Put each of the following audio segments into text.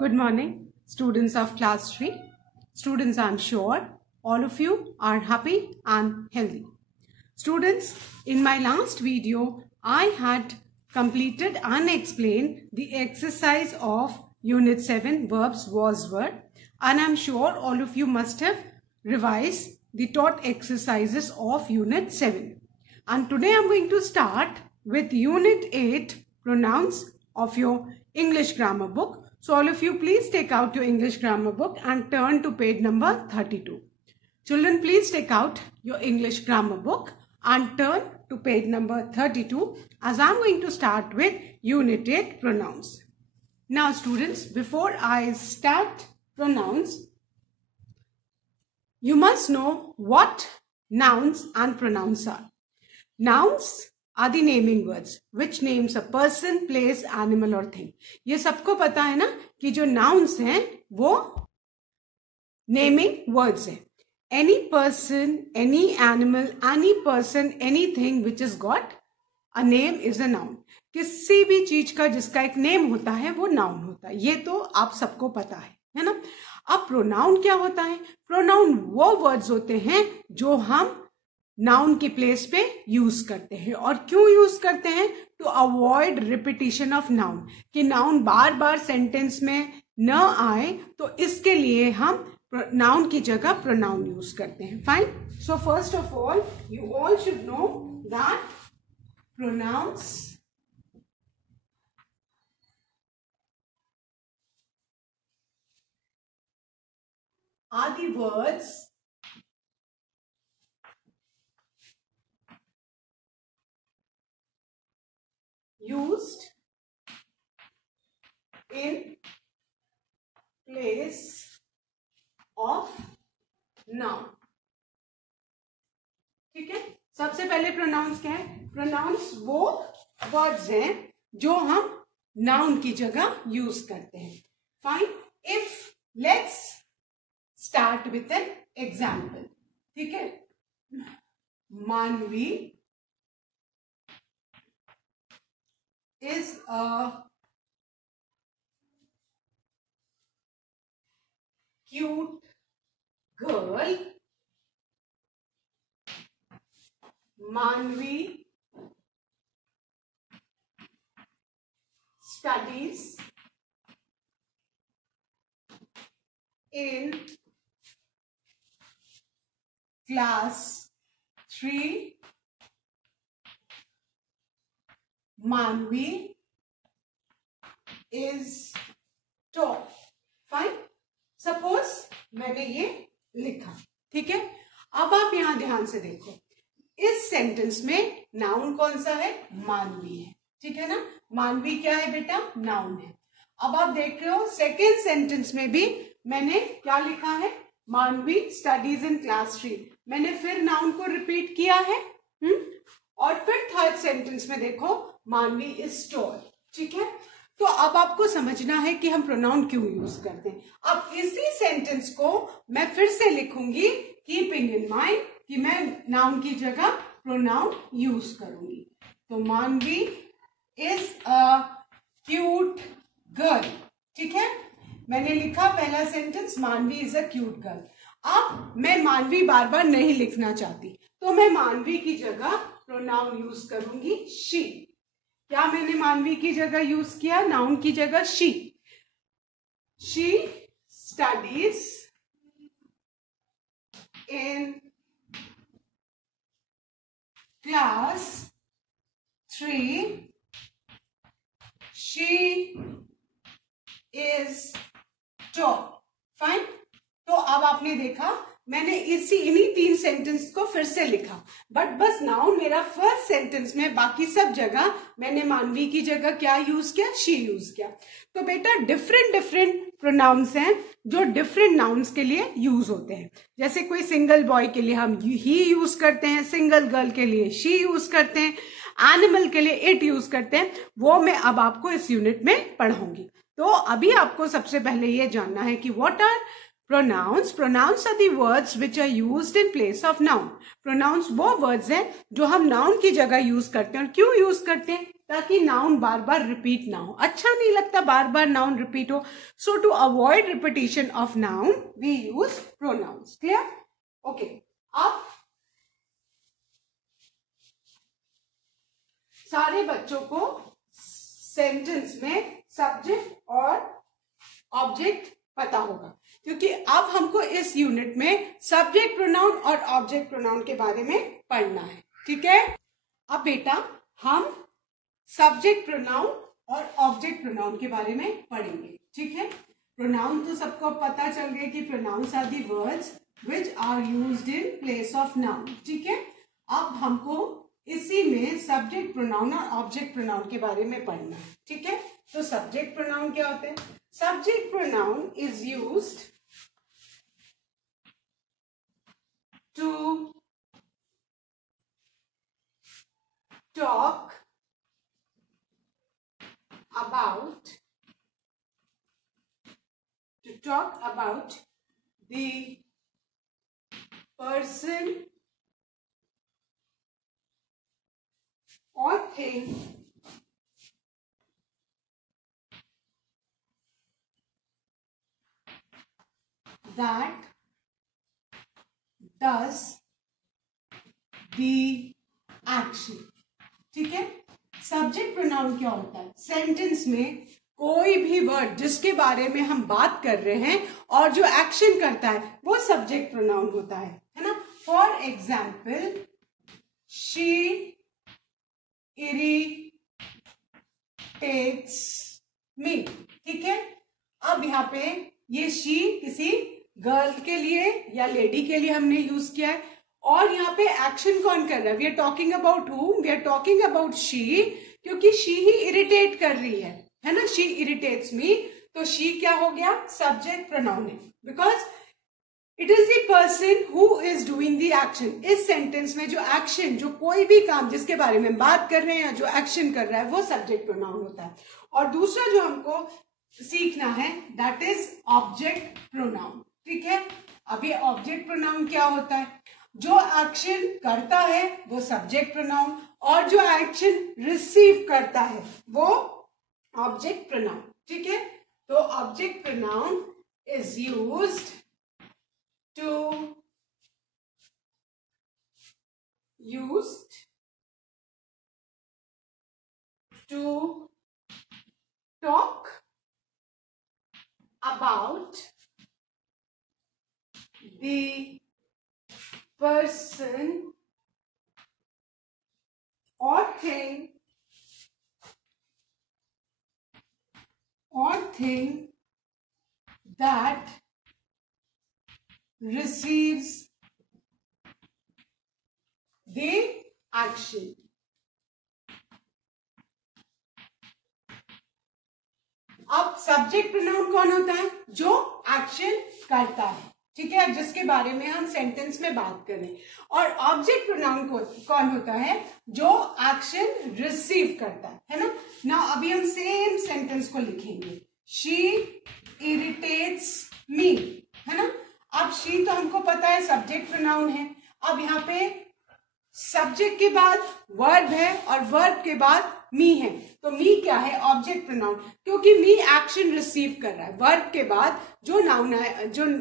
Good morning, students of class 3. Students, I am sure all of you are happy and healthy. Students, in my last video, I had completed and explained the exercise of Unit 7, Verbs, Was, Were, and I am sure all of you must have revised the taught exercises of Unit 7. And today I am going to start with Unit 8, Pronouns of your English grammar book. So all of you please take out your English grammar book and turn to page number 32. Children, please take out your English grammar book and turn to page number 32 as I'm going to start with Unit 8 Pronouns. Now students, before I start pronouns, you must know what nouns and pronouns are. Nouns are the naming words which names a person, place, animal or thing. ये सबको पता है ना कि जो nouns हैं वो naming words हैं. Any person, any animal, any person, anything which has got a name is a noun. किसी भी चीज का जिसका एक नेम होता है वो नाउन होता है. ये तो आप सबको पता है ना. अब प्रोनाउन क्या होता है? प्रोनाउन वो वर्ड्स होते हैं जो हम नाउन की प्लेस पे यूज करते हैं. और क्यों यूज करते हैं? To avoid repetition of noun, कि नाउन बार बार सेंटेंस में न आए, तो इसके लिए हम नाउन की जगह प्रोनाउन यूज करते हैं. Fine. So first of all you all should know that pronouns are the words used in place of noun. ठीक है. सबसे पहले प्रोनाउंस क्या है? प्रोनाउंस वो वर्ड्स हैं जो हम नाउन की जगह यूज करते हैं. Fine. If let's start with an example. ठीक है. मानवी is a cute girl. Manvi studies in class 3. Manvi is tall. Fine. Suppose मैंने ये लिखा. ठीक है. अब आप यहां ध्यान से देखो. इस सेंटेंस में नाउन कौन सा है? मानवी है. ठीक है ना. मानवी क्या है बेटा? नाउन है. अब आप देख रहे हो सेकेंड सेंटेंस में भी मैंने क्या लिखा है? मानवी स्टडीज इन क्लास 3. मैंने फिर नाउन को रिपीट किया है. और फिर थर्ड सेंटेंस में देखो मानवी इज टॉल. ठीक है. तो अब आपको समझना है कि हम प्रोनाउन क्यों यूज करते हैं. अब इसी सेंटेंस को मैं फिर से लिखूंगी, कीपिंग इन माइंड कि मैं नाउन की जगह प्रोनाउन यूज करूंगी. तो मानवी इज अ क्यूट गर्ल. ठीक है. मैंने लिखा पहला सेंटेंस, मानवी इज अ क्यूट गर्ल. अब मैं मानवी बार बार नहीं लिखना चाहती, तो मैं मानवी की जगह प्रोनाउन यूज करूंगी शी. क्या मैंने मानवी की जगह यूज किया? नाउन की जगह she. She studies in class 3. She is tall. Fine. तो अब आपने देखा मैंने इन्हीं 3 सेंटेंस को फिर से लिखा, बट बस नाउन मेरा फर्स्ट सेंटेंस में, बाकी सब जगह मैंने मानवी की जगह क्या यूज किया? शी यूज किया. तो बेटा डिफरेंट प्रोनाउंस हैं जो डिफरेंट नाउन्स के लिए यूज होते हैं. जैसे कोई सिंगल बॉय के लिए हम ही यूज करते हैं, सिंगल गर्ल के लिए शी यूज करते हैं, एनिमल के लिए इट यूज करते हैं. वो मैं अब आपको इस यूनिट में पढ़ाऊंगी. तो अभी आपको सबसे पहले ये जानना है कि what are Pronouns. Pronouns are the words which are used in place of noun. Pronouns वो words हैं जो हम noun की जगह use करते हैं. और क्यों use करते हैं? ताकि नाउन बार बार रिपीट ना हो। अच्छा नहीं लगता बार बार नाउन रिपीट हो। So to avoid repetition of noun we use pronouns. Clear? Okay, अब सारे बच्चों को सेंटेंस में सब्जेक्ट और ऑब्जेक्ट पता होगा, क्योंकि अब हमको इस यूनिट में सब्जेक्ट प्रोनाउन और ऑब्जेक्ट प्रोनाउन के बारे में पढ़ना है। ठीक है? अब बेटा हम सब्जेक्ट प्रोनाउन और ऑब्जेक्ट प्रोनाउन के बारे में पढ़ेंगे। ठीक है? प्रोनाउन तो सबको पता चल गया कि pronouns are the words which are used in place of noun. ठीक है? अब हमको इसी में सब्जेक्ट प्रोनाउन और ऑब्जेक्ट प्रोनाउन के बारे में पढ़ना है। ठीक है? तो सब्जेक्ट प्रोनाउन क्या होते हैं? Subject pronoun is used to talk about the person or thing that does the action। ठीक है? सब्जेक्ट प्रोनाउन क्या होता है? सेंटेंस में कोई भी वर्ड जिसके बारे में हम बात कर रहे हैं और जो एक्शन करता है वो सब्जेक्ट प्रोनाउन होता है ना? फॉर एग्जाम्पल, शी इरिटेट्स मी। ठीक है? अब यहाँ पे ये शी किसी गर्ल के लिए या लेडी के लिए हमने यूज किया है, और यहाँ पे एक्शन कौन कर रहा है? We are talking about whom? We are talking about she, क्योंकि शी ही इरिटेट कर रही है ना? शी इरिटेट्स मी, तो शी क्या हो गया? सब्जेक्ट प्रोनाउन है, because it is the person who is doing the action. इस सेंटेंस में जो एक्शन, जो कोई भी काम जिसके बारे में बात कर रहे हैं, जो एक्शन कर रहा है, वो सब्जेक्ट प्रोनाउन होता है। और दूसरा जो हमको सीखना है दैट इज ऑब्जेक्ट प्रोनाउन। ठीक है? अब ये ऑब्जेक्ट प्रोनाउन क्या होता है? जो एक्शन करता है वो सब्जेक्ट प्रोनाउन, और जो एक्शन रिसीव करता है वो ऑब्जेक्ट प्रोनाउन। ठीक है? तो object pronoun is used to talk about the person or thing that receives the action। अब सब्जेक्ट प्रोनाउन कौन होता है? जो एक्शन करता है। ठीक है? जिसके बारे में हम सेंटेंस में बात करें। और ऑब्जेक्ट प्रोनाउन कौन होता है? जो एक्शन रिसीव करता है ना? ना अभी हम सेम सेंटेंस को लिखेंगे, शी इरिटेट्स मी, है ना? अब शी तो हमको पता है सब्जेक्ट प्रोनाउन है। अब यहाँ पे सब्जेक्ट के बाद वर्ब है और वर्ब के बाद मी है, तो मी क्या है? ऑब्जेक्ट प्रोनाउन, क्योंकि मी एक्शन रिसीव कर रहा है। वर्ब के बाद जो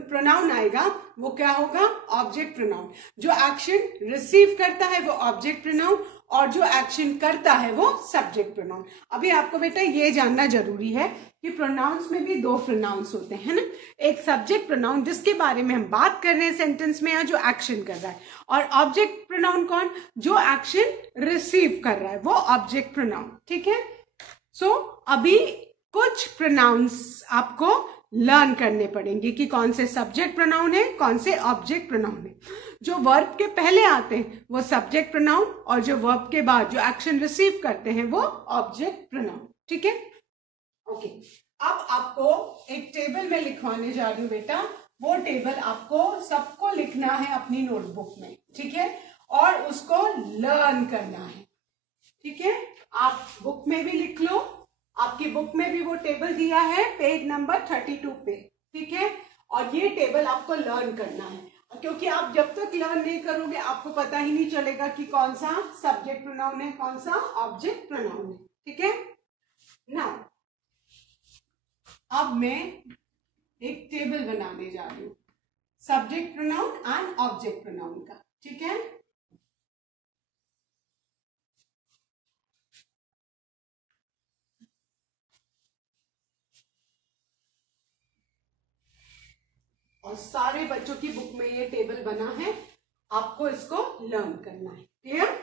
प्रोनाउन आएगा वो क्या होगा? Object pronoun. जो एक्शन रिसीव करता है वो ऑब्जेक्ट प्रोनाउन, और जो एक्शन करता है वो सब्जेक्ट प्रोनाउन। अभी आपको बेटा ये जानना जरूरी है कि प्रोनाउंस में भी दो प्रोनाउंस होते हैं ना? एक सब्जेक्ट प्रोनाउन जिसके बारे में हम बात कर रहे हैं सेंटेंस में, या जो एक्शन कर रहा है, और ऑब्जेक्ट प्रोनाउन कौन? जो एक्शन रिसीव कर रहा है, वो ऑब्जेक्ट प्रोनाउन। ठीक है? सो अभी कुछ प्रोनाउंस आपको लर्न करने पड़ेंगे कि कौन से सब्जेक्ट प्रोनाउन है, कौन से ऑब्जेक्ट प्रोनाउन है। जो वर्ब के पहले आते हैं वो सब्जेक्ट प्रोनाउन, और जो वर्ब के बाद जो एक्शन रिसीव करते हैं वो ऑब्जेक्ट प्रोनाउन। ठीक है? ओके, अब आपको एक टेबल में लिखवाने जा रही हूं बेटा। वो टेबल आपको सबको लिखना है अपनी नोटबुक में। ठीक है? और उसको लर्न करना है। ठीक है? आप बुक में भी लिख लो, आपकी बुक में भी वो टेबल दिया है पेज नंबर 32 पे। ठीक है? और ये टेबल आपको लर्न करना है, क्योंकि आप जब तक लर्न नहीं करोगे आपको पता ही नहीं चलेगा कि कौन सा सब्जेक्ट प्रोनाउन है, कौन सा ऑब्जेक्ट प्रोनाउन है। ठीक है। नाउ अब मैं एक टेबल बनाने जा रही हूं subject pronoun and object pronoun का, ठीक है। और सारे बच्चों की बुक में ये टेबल बना है, आपको इसको लर्न करना है, clear.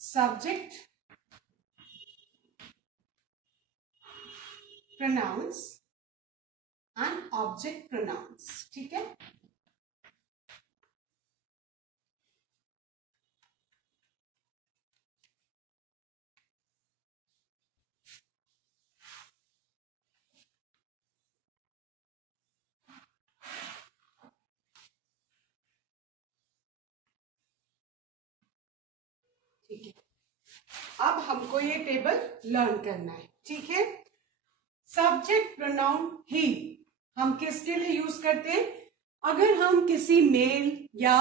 Subject pronouns and object pronouns, ठीक है। ठीक है, अब हमको ये टेबल लर्न करना है, ठीक है। सब्जेक्ट प्रोनाउन ही हम किसके लिए यूज करते हैं? अगर हम किसी मेल या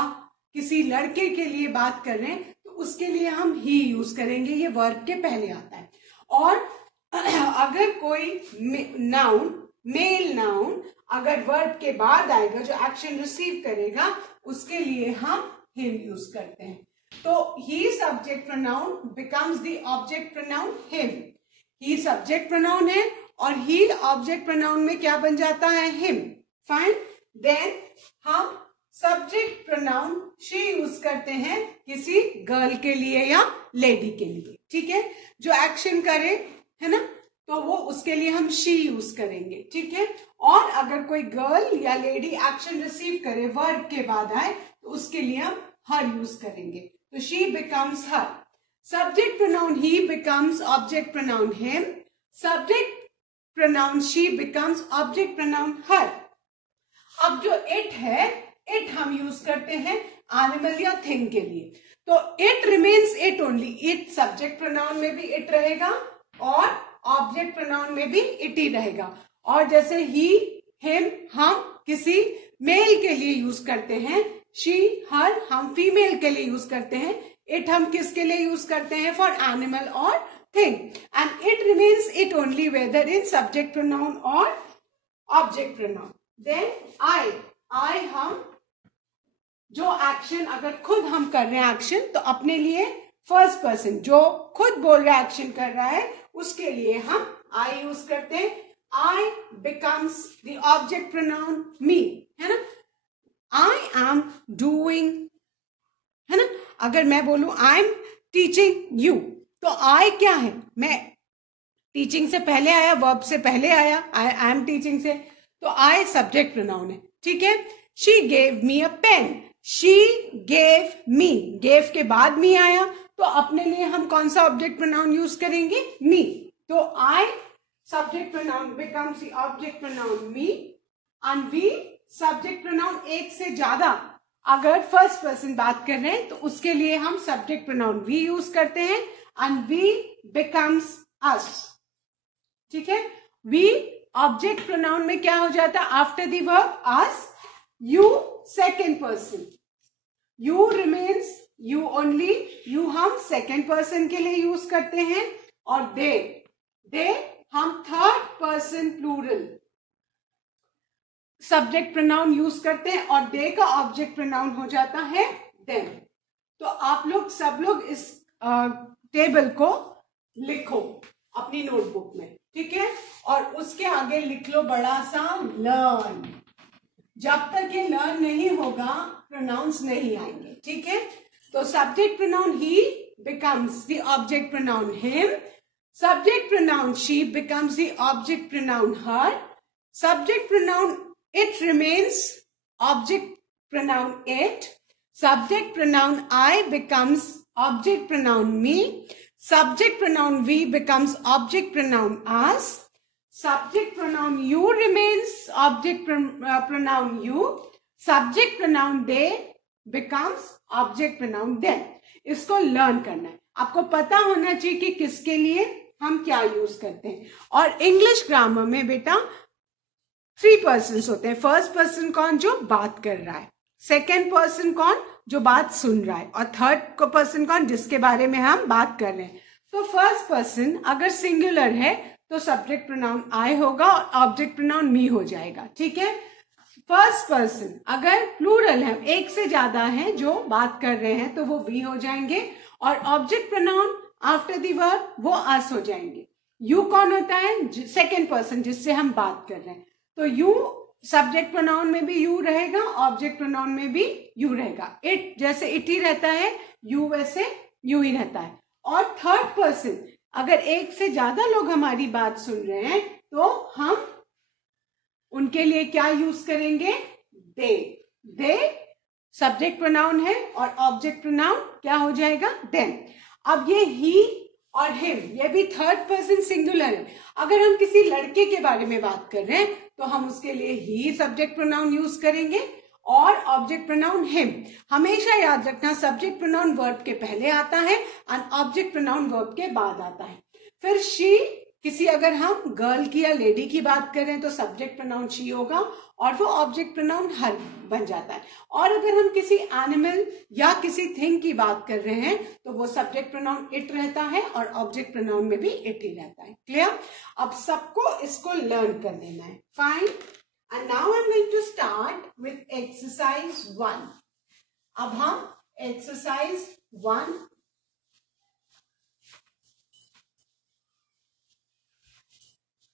किसी लड़के के लिए बात कर रहे हैं तो उसके लिए हम ही यूज करेंगे, ये वर्ब के पहले आता है। और अगर कोई नाउन, मेल नाउन अगर वर्ब के बाद आएगा, जो एक्शन रिसीव करेगा, उसके लिए हम हिम यूज करते हैं। तो he subject pronoun becomes the object pronoun him. He subject pronoun है और ही ऑब्जेक्ट प्रोनाउन में क्या बन जाता है? हिम। फाइन। देन हम सब्जेक्ट प्रोनाउन शी यूज करते हैं किसी गर्ल के लिए या लेडी के लिए, ठीक है। जो एक्शन करे, है ना, तो वो उसके लिए हम शी यूज करेंगे, ठीक है। और अगर कोई गर्ल या लेडी एक्शन रिसीव करे, वर्ब के बाद आए, तो उसके लिए हम हर यूज करेंगे। तो she becomes her. Subject pronoun he becomes object pronoun him. Subject pronoun she becomes object pronoun her. अब जो इट है, इट हम यूज करते हैं एनिमल या थिंग के लिए, तो it remains it only. It subject pronoun में भी इट रहेगा और ऑब्जेक्ट प्रोनाउन में भी इट ही रहेगा। और जैसे ही, हिम हम किसी मेल के लिए यूज करते हैं, शी, हर हम फीमेल के लिए यूज करते हैं, इट हम किसके लिए यूज करते हैं? फॉर एनिमल और thing. And it remains it only whether in subject pronoun और ऑब्जेक्ट प्रोनाउन। देन आई हम जो एक्शन अगर खुद हम कर रहे हैं एक्शन, तो अपने लिए फर्स्ट पर्सन जो खुद बोल रहा है, एक्शन कर रहा है, उसके लिए हम आई यूज करते हैं। I becomes the object pronoun me, है ना। आई एम डूइंग, है ना। अगर मैं बोलूं आई एम टीचिंग यू, तो आई क्या है? मैं टीचिंग से पहले आया, वर्ब से पहले आया, आई एम टीचिंग से, तो आई सब्जेक्ट प्रोनाउन है, ठीक है। She gave me a pen, she gave me, gave के बाद मी आया, तो अपने लिए हम कौन सा ऑब्जेक्ट प्रोनाउन यूज करेंगे? मी। तो I subject pronoun becomes the object pronoun me. And we subject pronoun एक से ज्यादा अगर फर्स्ट पर्सन बात कर रहे हैं, तो उसके लिए हम सब्जेक्ट प्रोनाउन वी यूज करते हैं। एंड वी बिकम्स अस, ठीक है। वी ऑब्जेक्ट प्रोनाउन में क्या हो जाता है? After the verb us, you second person, you remains you only, you हम सेकेंड पर्सन के लिए यूज करते हैं। और दे हम third person plural subject pronoun use करते हैं, और दे का ऑब्जेक्ट प्रोनाउन हो जाता है देम। तो आप लोग सब लोग इस टेबल को लिखो अपनी नोटबुक में, ठीक है। और उसके आगे लिख लो बड़ा सा लर्न। जब तक ये लर्न नहीं होगा, प्रोनाउंस नहीं आएंगे, ठीक है। तो subject pronoun he becomes the object pronoun him. Subject pronoun she becomes the object pronoun her. Subject pronoun it remains object pronoun it. Subject pronoun I becomes object pronoun me. Subject pronoun we becomes object pronoun us. Subject pronoun you remains object pronoun you. Subject pronoun they becomes object pronoun them. इसको learn करना है, आपको पता होना चाहिए कि किसके लिए हम क्या यूज करते हैं। और इंग्लिश ग्रामर में बेटा 3 पर्सन होते हैं। फर्स्ट पर्सन कौन? जो बात कर रहा है। सेकेंड पर्सन कौन? जो बात सुन रहा है, और थर्ड को पर्सन कौन, जिसके बारे में हम बात कर रहे हैं। तो फर्स्ट पर्सन अगर सिंगुलर है तो सब्जेक्ट प्रोनाउन आई होगा और ऑब्जेक्ट प्रोनाउन मी हो जाएगा, ठीक है। फर्स्ट पर्सन अगर प्लूरल है, एक से ज्यादा है जो बात कर रहे हैं, तो वो वी हो जाएंगे, और object pronoun after the verb वो अस हो जाएंगे। यू कौन होता है, सेकेंड पर्सन जिससे हम बात कर रहे हैं, तो यू सब्जेक्ट प्रोनाउन में भी यू रहेगा, ऑब्जेक्ट प्रोनाउन में भी यू रहेगा। इट जैसे इट ही रहता है, यू वैसे यू ही रहता है। और थर्ड पर्सन अगर एक से ज्यादा लोग हमारी बात सुन रहे हैं तो हम उनके लिए क्या यूज करेंगे, दे सब्जेक्ट प्रोनाउन है और ऑब्जेक्ट प्रोनाउन क्या हो जाएगा, देम। अब ये ही और हिम, ये भी थर्ड पर्सन सिंगुलर है। अगर हम किसी लड़के के बारे में बात कर रहे हैं तो हम उसके लिए ही सब्जेक्ट प्रोनाउन यूज करेंगे और ऑब्जेक्ट प्रोनाउन हिम। हमेशा याद रखना सब्जेक्ट प्रोनाउन वर्ब के पहले आता है और ऑब्जेक्ट प्रोनाउन वर्ब के बाद आता है। फिर शी, किसी अगर हम गर्ल की या लेडी की बात कर रहे हैं तो सब्जेक्ट प्रोनाउन शी होगा और वो ऑब्जेक्ट प्रोनाउन हर बन जाता है। और अगर हम किसी एनिमल या किसी थिंग की बात कर रहे हैं तो वो सब्जेक्ट प्रोनाउन इट रहता है और ऑब्जेक्ट प्रोनाउन में भी इट ही रहता है। क्लियर? अब सबको इसको लर्न कर लेना है। Fine. And now I am going to start with exercise 1। अब हम एक्सरसाइज 1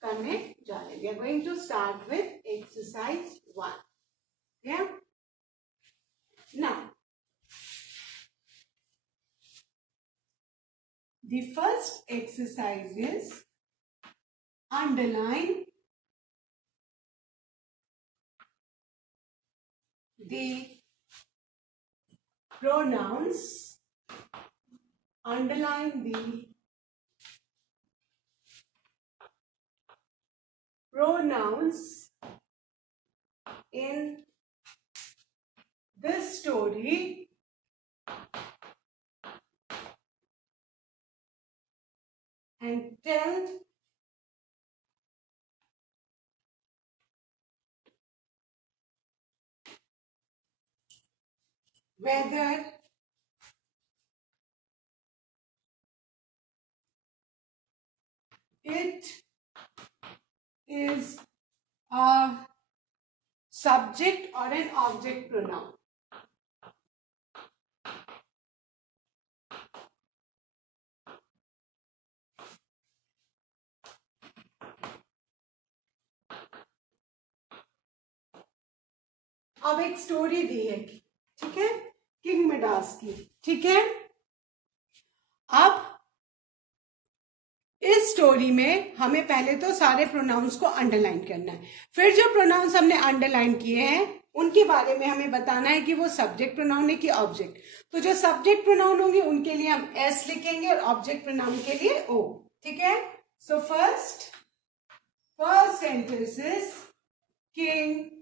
करने जा रहे हैं। We are going to start with exercise 1. Yeah. Now, the first exercise is underline the pronouns. Underline the pronouns in this story and tell whether it is a subject or an object pronoun. अब एक story दी है, ठीक है, king Midas की, ठीक है। अब इस स्टोरी में हमें पहले तो सारे प्रोनाउंस को अंडरलाइन करना है, फिर जो प्रोनाउंस हमने अंडरलाइन किए हैं उनके बारे में हमें बताना है कि वो सब्जेक्ट प्रोनाउन है कि ऑब्जेक्ट। तो जो सब्जेक्ट प्रोनाउन होंगे उनके लिए हम एस लिखेंगे और ऑब्जेक्ट प्रोनाउन के लिए ओ, ठीक है। So first sentence is king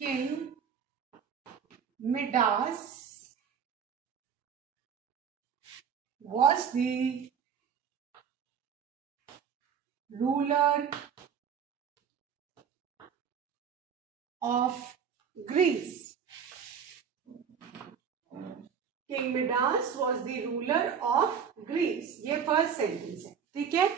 King Midas was the ruler of Greece. King Midas was the ruler of Greece. ये फर्स्ट सेंटेंस है, ठीक है।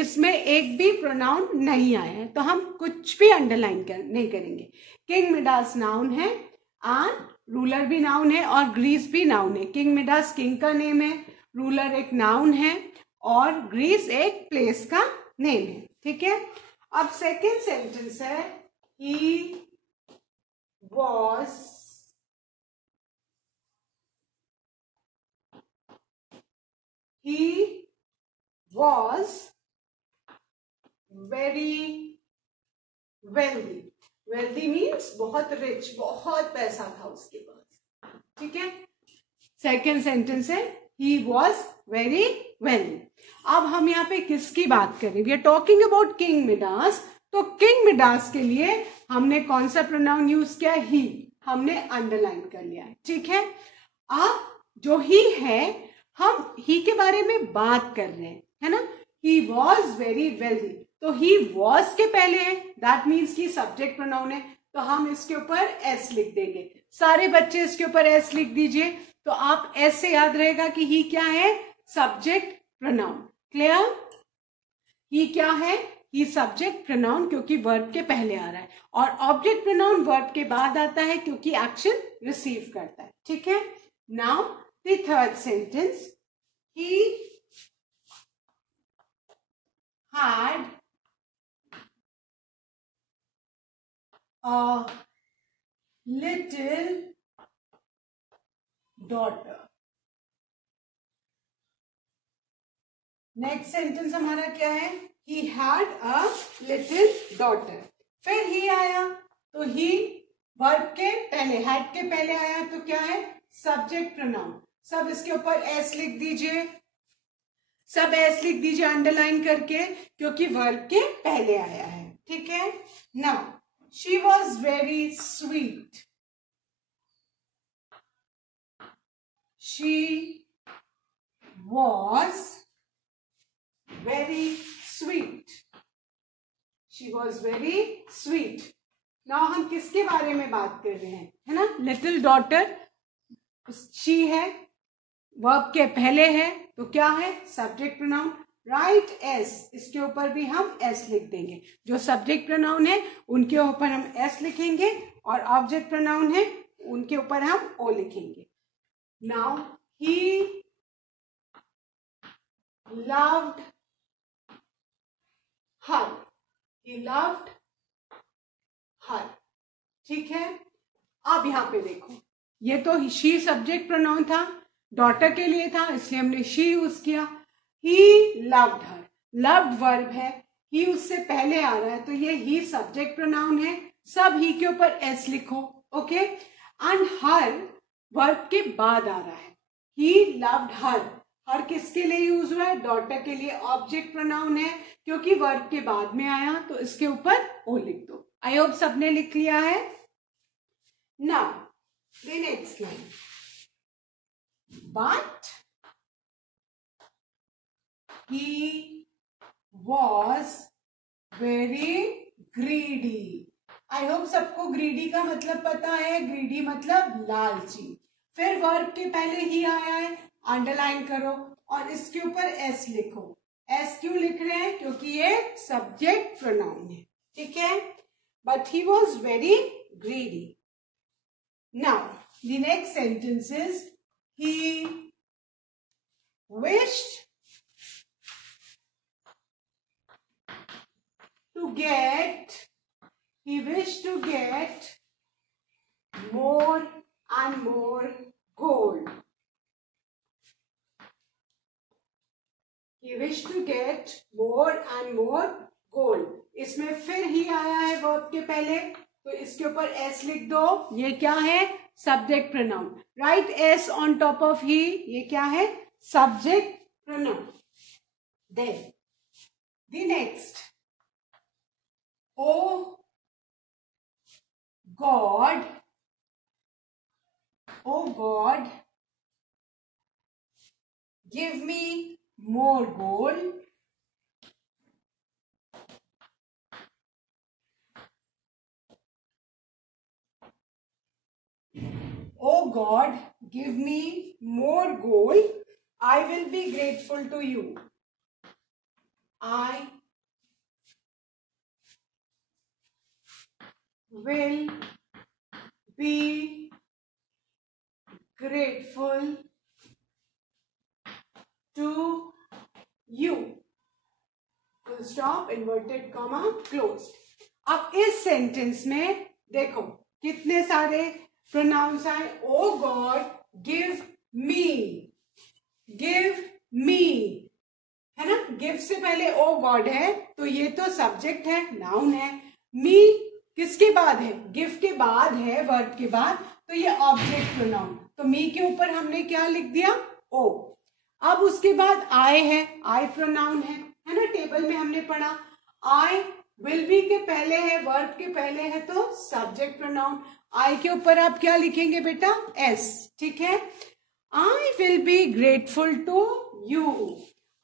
इसमें एक भी प्रोनाउन नहीं आया है तो हम कुछ भी अंडरलाइन नहीं करेंगे। किंग मिडास नाउन है और रूलर भी नाउन है और ग्रीस भी नाउन है। किंग मिडास किंग का नेम है, रूलर एक नाउन है और ग्रीस एक प्लेस का नेम है, ठीक है। अब सेकेंड सेंटेंस है ही was very wealthy. Wealthy means बहुत रिच, बहुत पैसा था उसके पास, ठीक है। सेकेंड सेंटेंस है he was very wealthy. अब हम यहाँ पे किसकी बात करें? We are talking about King Midas. तो किंग मिडास के लिए हमने कौन सा प्रोनाउन यूज किया? ही, हमने अंडरलाइन कर लिया है, ठीक है। अब जो ही है, हम ही के बारे में बात कर रहे हैं, है ना। ही वॉज वेरी वेल्दी, तो ही वॉज के पहले है, दैट मीन्स कि सब्जेक्ट प्रोनाउन है, तो हम इसके ऊपर एस लिख देंगे। सारे बच्चे इसके ऊपर एस लिख दीजिए, तो आप एस से याद रहेगा कि ही क्या है, सब्जेक्ट प्रोनाउन। क्लियर? ही क्या है, ही सब्जेक्ट प्रोनाउन, क्योंकि वर्ब के पहले आ रहा है, और ऑब्जेक्ट प्रोनाउन वर्ब के बाद आता है क्योंकि एक्शन रिसीव करता है। ठीक है, now the third sentence, he had a little daughter। Next sentence हमारा क्या है, he had a little daughter। फिर ही आया, तो ही वर्ब के पहले, had के पहले आया, तो क्या है, सब्जेक्ट प्रोनाउन। सब इसके ऊपर एस लिख दीजिए, सब एस लिख दीजिए अंडरलाइन करके, क्योंकि वर्ब के पहले आया है। ठीक है, now she was very sweet, she was very sweet, she was very sweet. Now हम किसके बारे में बात कर रहे हैं, है ना, लिटिल डॉटर, शी है, वर्ब के पहले है, तो क्या है, सब्जेक्ट प्रोनाउन। राइट एस, इसके ऊपर भी हम एस लिख देंगे, जो सब्जेक्ट प्रोनाउन है उनके ऊपर हम एस लिखेंगे, और ऑब्जेक्ट प्रोनाउन है उनके ऊपर हम ओ लिखेंगे। Now he loved her, he loved her. ठीक है, अब यहां पे देखो, ये तो शी सब्जेक्ट प्रोनाउन था, डॉटर के लिए था, इसलिए हमने शी यूज किया। He loved her, loved verb है, ही उससे पहले आ रहा है, तो ये ही सब्जेक्ट प्रोनाउन है, सब ही के ऊपर एस लिखो। ओके, एंड हर वर्ब के बाद आ रहा है, ही लव्ड हर, हर किसके लिए यूज हुआ है, डॉटर के लिए, ऑब्जेक्ट प्रोनाउन है, क्योंकि वर्ब के बाद में आया, तो इसके ऊपर ओ लिख दो। आई होप सबने लिख लिया है। Now the next line, but he was very greedy। I hope सबको ग्रीडी का मतलब पता है, ग्रीडी मतलब लालची। फिर वर्ब के पहले ही आया है, अंडरलाइन करो, और इसके ऊपर एस लिखो। एस क्यों लिख रहे हैं, क्योंकि ये सब्जेक्ट प्रोनाउन है। ठीक है, but he was very greedy. Now the next sentence is, he wished to get more and more gold। He wished to get more and more gold। इसमें फिर ही आया है वर्ब के पहले, तो इसके ऊपर एस लिख दो, ये क्या है, subject pronoun. Write S on top of he, ये क्या है, subject pronoun. Then the next, O God give me more gold. Oh God, give me more gold, I will be grateful to you। I will be grateful to you। Full stop, inverted comma, closed। अब इस sentence में देखो कितने सारे pronounce आए। ओ God give मी है ना, give से पहले ओ गॉड है, तो ये तो सब्जेक्ट है, नाउन है। मी किसके बाद है, गिव के बाद है, वर्ब के बाद, तो ये ऑब्जेक्ट प्रोनाउन। तो मी के ऊपर हमने क्या लिख दिया, ओ। अब उसके बाद आई है, आई प्रोनाउन है ना, टेबल में हमने पढ़ा। आई विल बी के पहले है, वर्ब के पहले है, तो सब्जेक्ट प्रोनाउन। आई के ऊपर आप क्या लिखेंगे बेटा, एस। ठीक है, I will be grateful to you.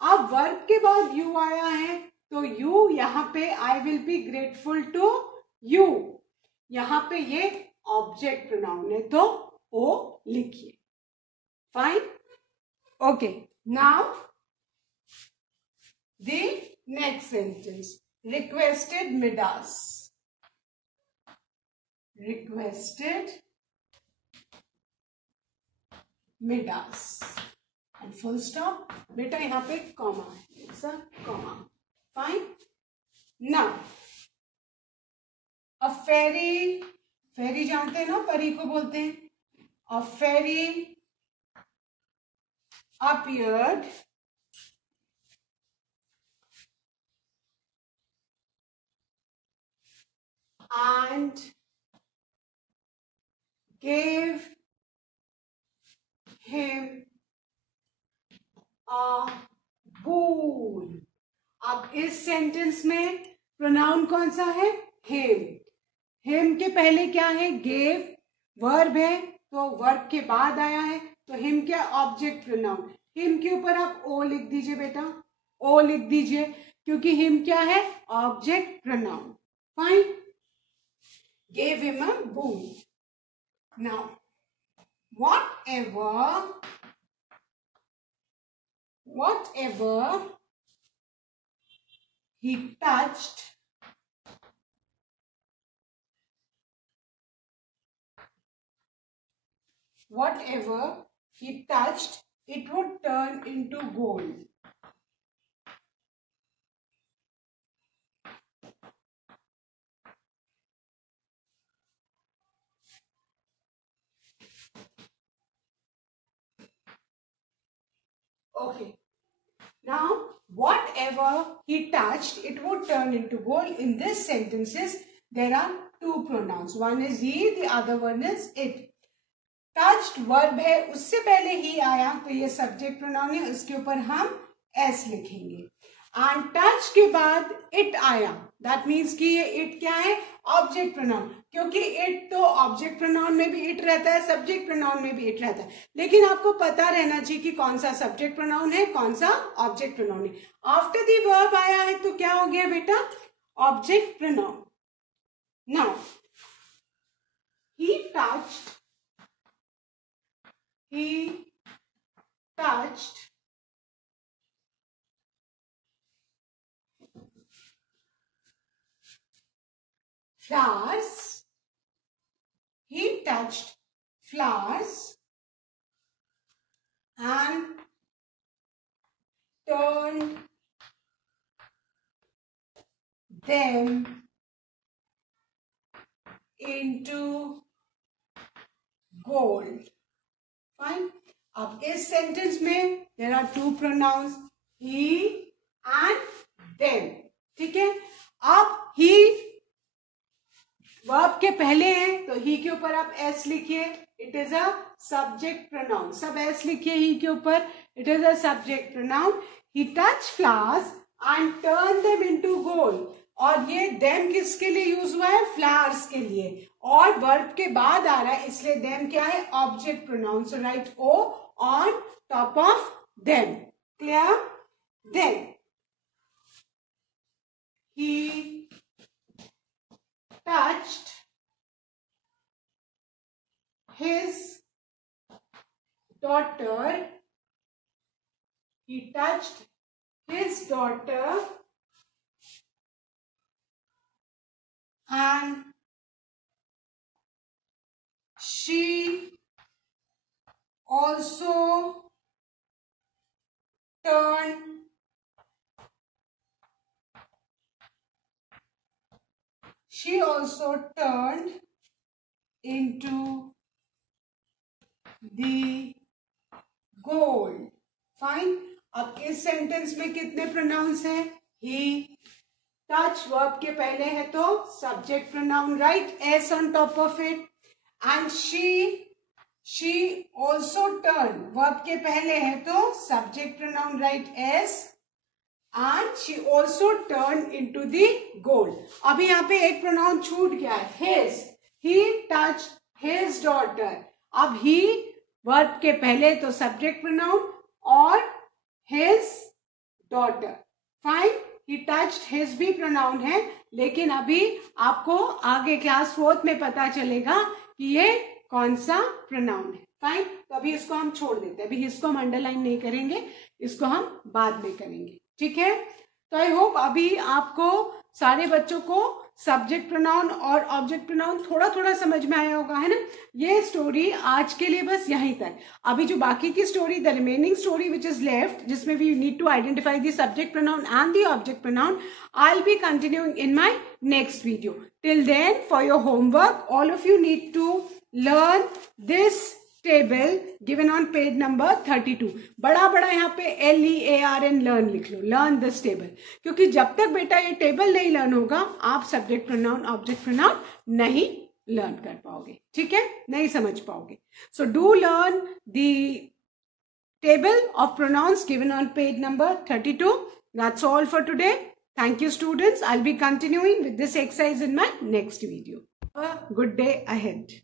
अब वर्ब के बाद यू आया है तो यू यहाँ पे I will be grateful to you, यहाँ पे ये ऑब्जेक्ट प्रोनाउन है तो ओ लिखिए। Fine, okay. Now the next sentence, requested Midas, requested Midas and full stop. बेटा यहाँ पे कॉमा है, sir comma. Fine, now a ferry, ferry जानते हैं ना, परी को बोलते हैं। अ फेरी appeared and gave him a boon। अब इस सेंटेंस में प्रोनाउन कौन सा है? हिम। हिम के पहले क्या है? गेव, वर्ब है तो वर्ब के बाद आया है तो हिम क्या? Object pronoun. हिम के ऊपर आप ओ लिख दीजिए बेटा, ओ लिख दीजिए क्योंकि हिम क्या है? Object pronoun. Fine, gave him a boon। Now whatever he touched it would turn into gold। Okay, now whatever he touched it would turn into gold। In this sentences there are two pronouns, one is he, the other one is it। Touched verb है, उससे पहले ही आया तो ये subject pronoun है, उसके ऊपर हम एस लिखेंगे। एंड टच के बाद इट आया, दैट मीन्स कि ये इट क्या है? Object pronoun. क्योंकि इट तो ऑब्जेक्ट प्रोनाउन में भी इट रहता है, सब्जेक्ट प्रोनाउन में भी इट रहता है, लेकिन आपको पता रहना चाहिए कि कौन सा सब्जेक्ट प्रोनाउन है, कौन सा ऑब्जेक्ट प्रोनाउन है। आफ्टर दी वर्ब आया है तो क्या हो गया बेटा? Object pronoun. Now he touched flowers, he touched flowers and turned them into gold। Fine, अब इस सेंटेंस में there are two pronouns, he and them. ठीक है, अब ही वर्ब के पहले है तो ही के ऊपर आप एस लिखिए, it is a subject pronoun. सब एस लिखिए ही के ऊपर, it is a subject pronoun. He touch flowers and turn them into gold. और ये देम किसके लिए यूज हुआ है? फ्लावर्स के लिए। और वर्ब के बाद आ रहा है इसलिए देम क्या है? Object pronoun. So write O on top of them. Clear? Then he touched his daughter, and she also turned into the gold। Fine, अब इस सेंटेंस में कितने प्रोनाउंस हैं? ही, टच वर्ब के पहले है तो subject pronoun, write, S on top of it. And she also turn, verb के पहले है तो subject pronoun, write, S. And she also turn into the gold. अभी यहाँ पे एक प्रोनाउन छूट गया है, हिज। ही टच हिज डॉटर। अब ही वर्ब के पहले तो सब्जेक्ट प्रोनाउन और his daughter. Fine. He touched his भी प्रोनाउन है, लेकिन अभी आपको आगे क्लास 4th में पता चलेगा कि ये कौन सा प्रोनाउन है. फाइन. तो अभी इसको हम छोड़ देते हैं, अभी इसको हम अंडरलाइन नहीं करेंगे, इसको हम बाद में करेंगे. ठीक है. तो आई होप अभी आपको सारे बच्चों को सब्जेक्ट प्रोनाउन और ऑब्जेक्ट प्रोनाउन थोड़ा थोड़ा समझ में आया होगा, है ना. ये स्टोरी आज के लिए बस यहीं तक. अभी जो बाकी की story, the remaining story which is left, जिसमें we need to identify the subject pronoun and the object pronoun, I will be continuing in my next video. Till then, for your homework, all of you need to learn this table given on page number 32. बड़ा बड़ा यहाँ पे LEARN learn लिख लो, learn this table. क्योंकि जब तक बेटा ये टेबल नहीं लर्न होगा, आप सब्जेक्ट प्रोनाउन ऑब्जेक्ट प्रोनाउन नहीं लर्न कर पाओगे. ठीक है, नहीं समझ पाओगे. So do learn the table of pronouns given on page number 32. That's all for today. Thank you, students. I'll be continuing with this exercise in my next video. Have a good day ahead.